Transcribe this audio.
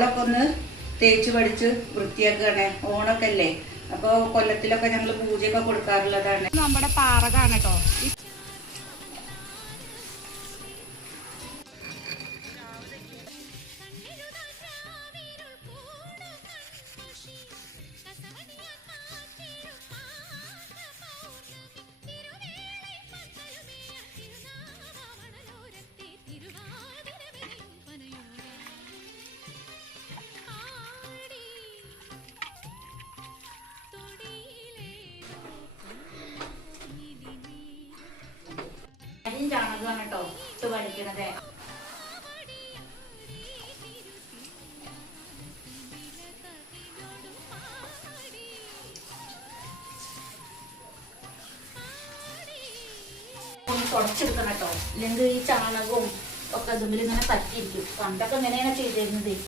ഹോളൊക്കെ ഒന്ന് തേച്ച് പഠിച്ച് വൃത്തിയാക്കുകയാണ്. ഓണൊക്കെ അല്ലേ, അപ്പോൾ കൊല്ലത്തിലൊക്കെ ഞങ്ങൾ പൂജയൊക്കെ കൊടുക്കാറുള്ളതാണ്. നമ്മുടെ പാറകാണ് കേട്ടോ. ചാണകമാണ് കേട്ടോ ഇട്ട് പഠിക്കണത്. തുടച്ചെടുക്കണം കേട്ടോ, ഇല്ലെങ്കിൽ ഈ ചാണകവും ഒക്കെ അതുമ്മിൽ ഇങ്ങനെ പറ്റിയിരിക്കും. പണ്ടൊക്കെ ഇങ്ങനെയാണ് ചെയ്തിരുന്നത്.